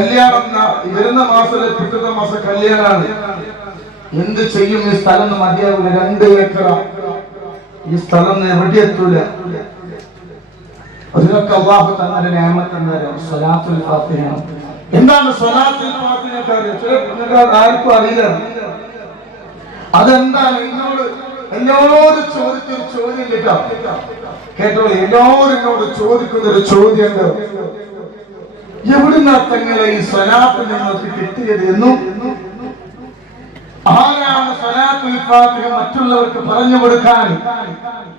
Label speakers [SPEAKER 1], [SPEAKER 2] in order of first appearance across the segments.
[SPEAKER 1] കല്യാണം വരുന്ന മാസത്തിലെ പിറ്റത്തെ മാസം കല്യാണാണ്. എന്ത് ചെയ്യും ഈ സ്ഥലം മതിയാവില്ല രണ്ട് ഏക്കറ ഈ സ്ഥലം എവിടെയെത്തൂല അതിനൊക്കെ അള്ളാഹു തന്നെ നിയമത്തന്നേരം സ്വലാത്തുൽ ഫാത്തിഹയാണ് എന്താണ് സ്വലാത്തുൽ ആർക്കും അറിയില്ല. അതെന്താണ്? എന്നോട് എല്ലാവരും ചോദിച്ചൊരു ചോദ്യം കേട്ടോ. കേട്ടോ? എല്ലാവരും എന്നോട് ചോദിക്കുന്ന ഒരു ചോദ്യമുണ്ട്. എവിടുന്നാ തങ്ങളെ ഈ സ്വലാത്ത് നിങ്ങൾക്ക് കിട്ടിയത് എന്നും? ആരാണ് സ്വലാത്തുൽ ഫാത്തിഹ മറ്റുള്ളവർക്ക് പറഞ്ഞു കൊടുക്കാൻ?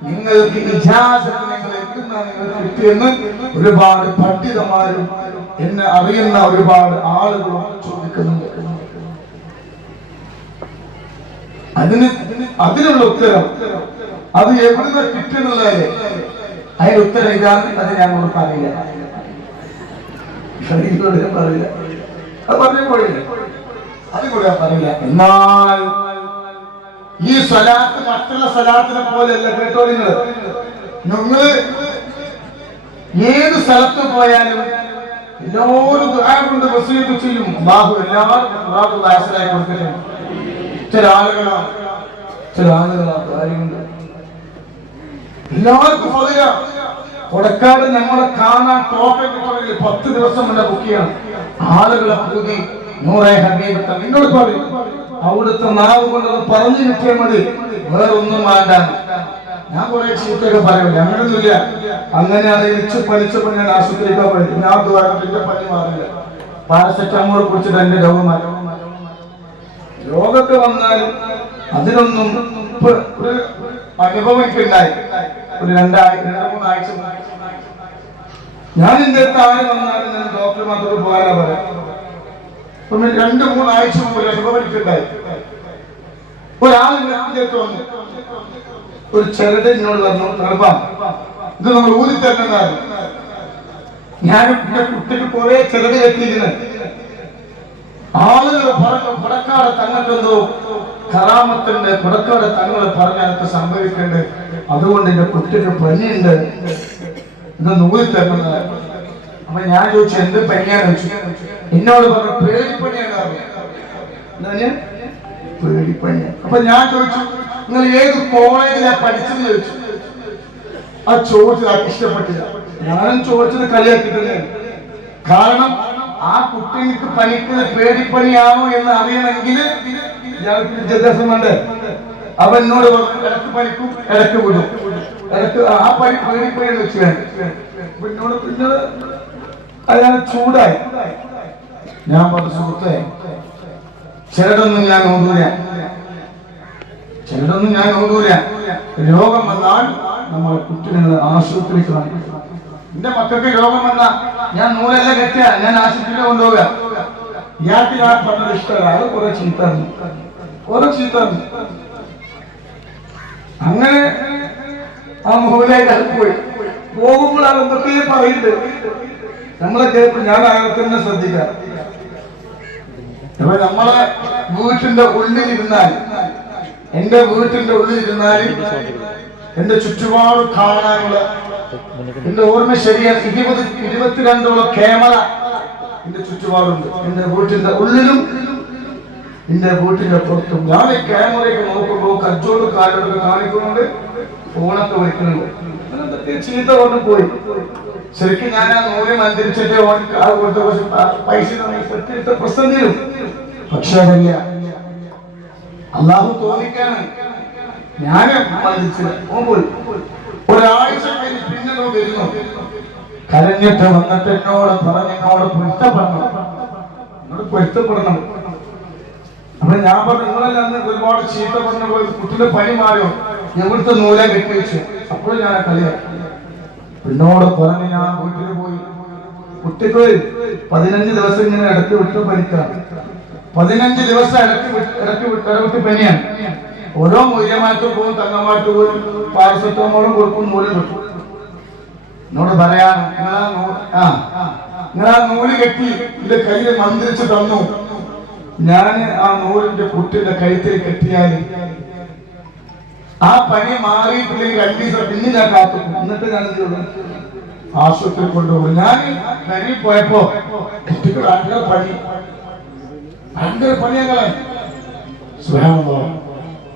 [SPEAKER 1] നിങ്ങൾക്ക് കിട്ടിയെന്ന് ഒരുപാട് പണ്ഡിതന്മാരും എന്നെ അറിയുന്ന ഒരുപാട് ആളുകളും ചോദിക്കുന്നുണ്ട്. അതിന് അതിനുള്ള ഉത്തരം അത് എവിടുന്ന് കിട്ടുന്നുള്ളത് അതിന് ഉത്തരം ഇതാണ് അത് ഞാൻ കൂടെ ഷരീഫിനോട് ഞാൻ പറയില്ല. അത് പറഞ്ഞു പോയില്ലേ അത് കൂടെ പറയില്ല. എന്നാൽ ഈ സ്വലാത്ത് മറ്റുള്ള സ്വലാത്തിനെ പോലെയല്ല കേട്ടോ നിങ്ങൾ നിങ്ങൾ ഏത് സ്ഥലത്ത് പോയാലും എല്ലാവരും കൊണ്ട് വസീയത്ത് ചെയ്യും. ബാഹു എല്ലാവർക്കും ദാസരായി കൊടുക്കട്ടെ. ചില ആളുകളാണ് ചില ആളുകളാണ് കാര്യമുണ്ട് എല്ലാവർക്കും പതില കൊടക്കാട് നമ്മളെ കാണാൻ ടോപ്പ് കിട്ടണമെങ്കിൽ പത്ത് ദിവസം മുന്നേ ബുക്ക് ചെയ്യണം. ആളുകളെ പുതി നൂറെ ഹബീബത്ത നിങ്ങൾ പറയും. അവിടുത്തെ നാവ് കൊണ്ടത് പറഞ്ഞു കിട്ടിയാൽ മതി. വേറെ ഒന്നും വേണ്ട. ഞാൻ കുറെ ചീത്തൊക്കെ പറയില്ല അങ്ങനെയൊന്നുമില്ല അങ്ങനെയാണ് ഇച്ചു പണി ഞാൻ ആശുപത്രിക്കാൻ പോയി ഞാൻ ദ്വാരത്തിന്റെ പനി മാറില്ല. പാരസെറ്റമോൾ കുടിച്ചിട്ട് എന്റെ രോഗം മാറി. രോഗമൊക്കെ വന്നാൽ അതിനൊന്നും അനുഭവം എനിക്കുണ്ടായി ഒരു രണ്ടാഴ്ച രണ്ട് മൂന്നാഴ്ച. ഞാൻ എന്റെ ആര് വന്നാലും ഞാൻ ഡോക്ടർമാരോട് പോകാനാ പറയാം. ഒന്ന് രണ്ട് മൂന്നാഴ്ച മുമ്പ് എനിക്കുണ്ടായി. ഒരാൾ അടുത്ത് വന്നു. ഒരു ചെറുത് എന്നോട് പറഞ്ഞു നടപ്പാ ഇത് നമ്മൾ ഊതി തരുന്നതാണ് ഞാൻ കുട്ടിക്ക് കുറെ ചെറുത് കെട്ടിയിരുന്നത് ആളുകൾ പറഞ്ഞു പുടക്കാട് തങ്ങൾക്കെന്തോ കറാമത്തിന്റെ പുടക്കാട് തങ്ങൾ പറഞ്ഞ അതൊക്കെ സംഭവിക്കുന്നുണ്ട് അതുകൊണ്ട് എന്റെ കുട്ടിക്ക് പനിയുണ്ട്. ഇത് നൂൽ തരുന്നത് അപ്പൊ ഞാൻ ചോദിച്ചു എന്ത് പനിയാന്ന് ചോദിച്ചു. എന്നോട് പറഞ്ഞു പേടിപ്പനിയാണ് പറഞ്ഞു. പേടിപ്പനി അപ്പൊ ഞാൻ ചോദിച്ചു നിങ്ങൾ ഏത് കോളേജിലാ പഠിച്ചെന്ന് ചോദിച്ചു. ആ ചോദിച്ചത് ഇഷ്ടപ്പെട്ടില്ല. ഞാനും ചോദിച്ചത് കളിയാക്കിയിട്ടില്ലേ? കാരണം ആ കുട്ടിക്ക് പനിക്ക് പേടിപ്പനിയാണോ എന്ന് അറിയണമെങ്കിൽ ഇയാൾക്ക് വിദ്യാഭ്യാസം വേണ്ടേ അവൻ എന്നോട് പറഞ്ഞു ഇടയ്ക്ക് പനിക്കും ഇടയ്ക്ക് വിടും. ഇടയ്ക്ക് ആ പനി പേടിപ്പനി എന്ന് വെച്ച് എന്നോട് പിന്നെ അയാൾ ചൂടായി. ഞാൻ പറഞ്ഞു സുഹൃത്തെ ചിലതൊന്നും ഞാൻ ഓതൂല ചിലതൊന്നും ഞാൻ ഓതൂല രോഗം വന്നാൽ നമ്മളെ കുട്ടികളെ ആശുപത്രിക്ക് കാണിക്കും എന്റെ മക്കൾക്ക് രോഗം വന്ന ഞാൻ നൂലല്ല കെട്ടിയ ഞാൻ ആശുപത്രിയിൽ കൊണ്ടുപോവുക. ഇയാൾക്ക് ഞാൻ പറഞ്ഞത് ഇഷ്ടമല്ല. അത് കുറെ ചീത്ത. കുറെ ചീത്ത. അങ്ങനെ ആ മൂലയിൽ പോയി. പോകുമ്പോൾ അത് എന്തൊക്കെ പറയുന്നത് നമ്മളെ കേൾക്കും ഞാൻ തന്നെ ശ്രദ്ധിക്കാം. അപ്പൊ നമ്മളെ വീട്ടിന്റെ ഉള്ളിലിരുന്നാൽ എന്റെ വീട്ടിന്റെ ഉള്ളിലിരുന്നാൽ എന്റെ ചുറ്റുപാട് കാണാനുള്ള എന്റെ ഓർമ്മ ശരിയാണ് ഇരുപത് ഇരുപത്തിരണ്ടോളം ക്യാമറ എന്റെ ചുറ്റുപാടുണ്ട്. എന്റെ വീട്ടിന്റെ ഉള്ളിലും എന്റെ വീട്ടിന്റെ പുറത്തും. ഞാൻ ക്യാമറയൊക്കെ നോക്കുമ്പോ കച്ചോട് കാലൊക്കെ കാണിക്കുന്നുണ്ട്. ഫോണൊക്കെ വിളിക്കുന്നുണ്ട്. ചീത്ത കൊണ്ട് പോയി. ശരിക്കും ഞാൻ ആ നൂൽ മന്ത്രിച്ചിട്ട് ആ കുറച്ച് പൈസ സത്യത്തെ പ്രശ്നം പക്ഷെ അതല്ല. അള്ളാഹു തോന്നിക്കാണ്. ഞാൻ ഒരാഴ്ച കഴിഞ്ഞ് വരുന്നു കരഞ്ഞിട്ട് വന്നിട്ട് എന്നോട് പറഞ്ഞു എന്നോട് പൊരുത്തപ്പെടണം. എന്നോട് പൊരുത്തപ്പെടണം. അപ്പൊ ഞാൻ പറഞ്ഞു നിങ്ങളല്ല അന്ന് ഒരുപാട് ചീത്ത പറഞ്ഞു പോയി കുട്ടിന്റെ പനി മാറിയോ? എവിടുത്തെ നൂല കെട്ടി വെച്ചു. അപ്പോൾ ഞാൻ കളിയാക്കി പിന്നോട് പറഞ്ഞ് ഞാൻ വീട്ടിൽ പോയി. കുട്ടിക്ക് പതിനഞ്ച് ദിവസം ഇങ്ങനെ ഇടയ്ക്ക് വിട്ട് പനിക്കാം പതിനഞ്ച് ദിവസം ഇടയ്ക്ക് ഇടയ്ക്ക് വിട്ട് ഇടവിട്ട് പനിയാണ്. ഓരോ മൂല്യമായിട്ട് പോകും തങ്ങമായിട്ട് പോകും പാരസെറ്റമോളും കൊടുക്കും നൂലും കിട്ടും എന്നോട് പറയാ നിങ്ങൾ ആ നൂൽ കെട്ടി എന്റെ കയ്യിൽ മന്ത്രിച്ചു തന്നു. ഞാൻ ആ നൂലിന്റെ കുട്ടിന്റെ കഴുത്തിൽ കെട്ടിയാൽ ആ പനി മാറിയിട്ടില്ലെങ്കിൽ രണ്ടു ദിവസം പിന്നെ ഞാൻ കാത്തു. എന്നിട്ട് ഞാൻ? ആശുപത്രി കൊണ്ടുപോകും ഞാൻ കരി പോയപ്പോ കുട്ടിക്ക് ഭയങ്കര പണി ഭയങ്കര സുബ്ഹാനല്ലാഹ്.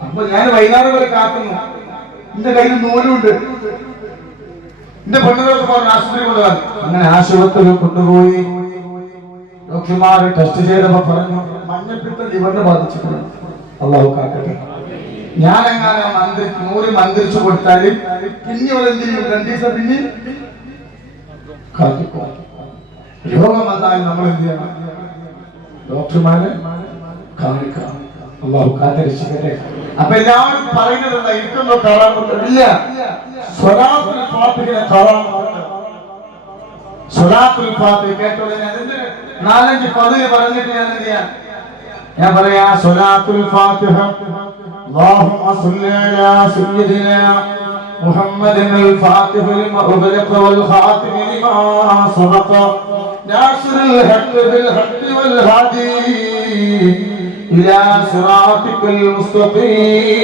[SPEAKER 1] അപ്പൊ ഞാൻ വൈകുന്നേരം വരെ കാക്കുന്നു എന്റെ കയ്യിൽ നൂലുണ്ട്. എന്റെ പെണ്ണുങ്ങളൊക്കെ പറഞ്ഞു ആശുപത്രി അങ്ങനെ ആശുപത്രി കൊണ്ടുപോയി. ഡോക്ടർമാർ ടെസ്റ്റ് ചെയ്തപ്പോ പറഞ്ഞു മഞ്ഞപ്പിത്തം ലിവറിനെ ബാധിച്ചിട്ടുണ്ട്. അള്ളാഹു കാക്കട്ടെ. ഞാൻ എങ്ങനെ മന്ത്രി നൂറി മന്ത്രിച്ചു കൊടുത്താൽ പിന്നെ എന്ത് ചെയ്യും? രണ്ടു ദിവസം പിന്നെ രോഗം വന്നാൽ നമ്മൾ എന്ത് ചെയ്യണം? ഡോക്ടർമാരെ കാണിക്കാം അള്ളാഹു കാത്തരക്ഷിക്കട്ടെ അപ്പൊ എല്ലാവരും പറയുന്നത് എന്താ ഇരിക്കുമ്പോ കാണാൻ ഇല്ല സ്വലാത്തുൽ ഫാത്തിഹിനെ കാണാൻ സ്വലാത്തുൽ ഫാത്തിഹ കേട്ടോളെ ഞാൻ അതിന്റെ നാലഞ്ച് പതിന് പറഞ്ഞിട്ട് ഞാൻ എന്ത് ചെയ്യാം ഞാൻ പറയാ സ്വലാത്തുൽ ഫാത്തിഹ اللهم صل على سيدنا محمد الفاتح لما أغلق والخاتم لما سبق ناصر الحق بالحق والهادي إلى صراطك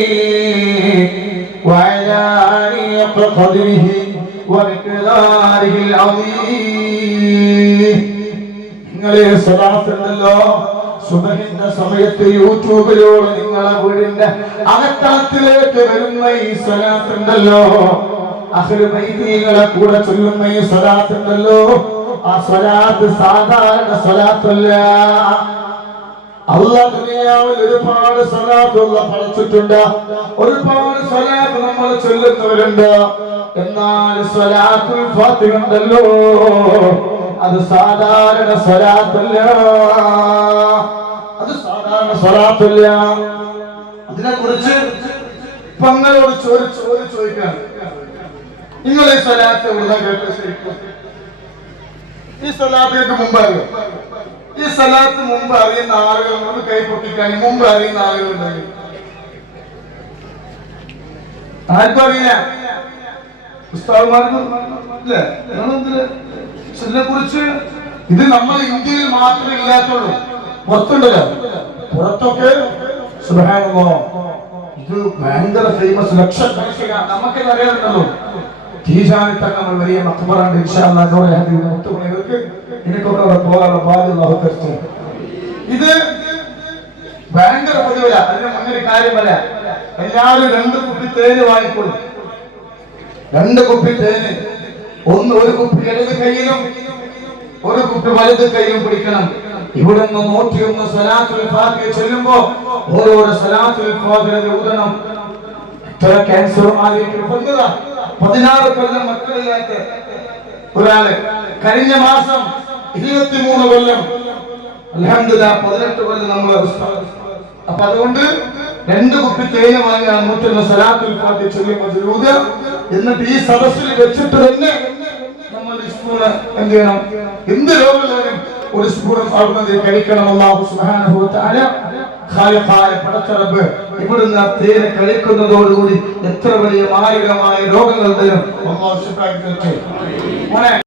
[SPEAKER 1] المستقيم وعلى آله قدره ومقداره العظيم നിങ്ങളെ സ്വലാത്തുണ്ടല്ലോ സുബഹിന്റെ സമയത്ത് യൂട്യൂബിലൂടെ നിങ്ങളെ വീടിന്റെ അകത്തളത്തിലേക്ക് വരുന്ന ഈ സ്വലാത്തുണ്ടല്ലോ അഹ്ലുബൈദികളെ കൂടെ ചൊല്ലുന്ന ഈ സ്വലാത്തുണ്ടല്ലോ ആ സ്വലാത്ത് സാധാരണ സ്വലാത്തല്ല ദുനിയാവിൽ ഒരുപാട് സ്വലാത്തുള്ള പഠിച്ചിട്ടുണ്ട്. ഒരുപാട് സലാത്ത് നമ്മൾ ചൊല്ലുന്നവരുണ്ട്. എന്നാൽ സലാത്തുൽ ഫാത്തിഹ ഉണ്ടല്ലോ. അത് സാധാരണ സലാത്തല്ല അത് സാധാരണ സലാത്തല്ല അതിനെ കുറിച്ച് പങ്ങളോട് ചോദിച്ചു ചോദി ചോദിക്കാൻ നിങ്ങൾ ഈ സ്വലാത്ത് എവിടെ കേട്ട ഈ സ്വലാത്തിലേക്ക് മുമ്പ് അറിയോ ഈ സ്ഥലത്ത് മുമ്പ് അറിയുന്ന ആളുകൾ നമ്മൾ കൈ പൊട്ടിക്കാൻ മുമ്പ് അറിയുന്ന ആളുകളുണ്ടെങ്കിൽ ആർക്കും അറിയില്ല. ഉസ്താദ്മാർക്കും ഇല്ലേ? നിങ്ങളെന്തിന്? ഇതിനെ കുറിച്ച് ഇത് നമ്മൾ ഇന്ത്യയിൽ മാത്രമേ ഇല്ലാത്തുള്ളൂ. പുറത്തുണ്ടല്ലോ. പുറത്തൊക്കെ സുബ്ഹാനല്ലാഹ് ഇത് ഭയങ്കര ഫേമസ് ലക്ഷക്കണക്കിന് നമുക്ക് അറിയാറുണ്ടല്ലോ തീജാനിത്തം ഇൻഷാ വലിയ മക്ബറാണ് മുത്തുമണികൾക്ക് എനിക്കൊക്കെ പോകാനുള്ള ഇത് ഭയങ്കര പതിവില്ല അതിന് മുന്നൊരു കാര്യം പറയാ. എല്ലാവരും രണ്ട് കുപ്പി തേന് വാങ്ങിക്കൊള്ളു രണ്ട് കുപ്പി തേന്. ഒന്ന് ഒരു കുപ്പി ഇടത് കയ്യിലും ഒരു കുപ്പി വലത് കയ്യിലും പിടിക്കണം. ഇവിടെ നിന്ന് നൂറ്റിയൊന്ന് സലാത്തുൽ ഫാത്തിഹ ചൊല്ലുമ്പോ ഓരോരോ സലാത്തുൽ ഫാത്തിഹ ഊതണം ഇത്ര ക്യാൻസർ ആദ്യം പതിനാറ് കൊല്ലം മക്കളില്ലാത്ത ഒരാൾ. കഴിഞ്ഞ മാസം ഇരുപത്തിമൂന്ന് കൊല്ലം. അലഹമില്ല പതിനെട്ട് കൊല്ലം നമ്മൾ അപ്പൊ അതുകൊണ്ട് രണ്ട് കുപ്പി തേയില വാങ്ങിയ നൂറ്റൊന്ന് സലാത്തുൽ പാട്ടി ചൊല്ലുമ്പോൾ ദുരൂദ എന്നിട്ട് ഈ സദസ്സിൽ വെച്ചിട്ട് തന്നെ നമ്മൾ സ്പൂണ് എന്ത് ചെയ്യണം? എന്ത് രോഗമുള്ളവരും ഒരു സ്പൂൺ അവിടുന്ന് കഴിക്കണം. പടച്ചറബ് ഇവിടുന്ന് തേന് കഴിക്കുന്നതോടുകൂടി എത്ര വലിയ മാരകമായ രോഗങ്ങൾ തരും മോനെ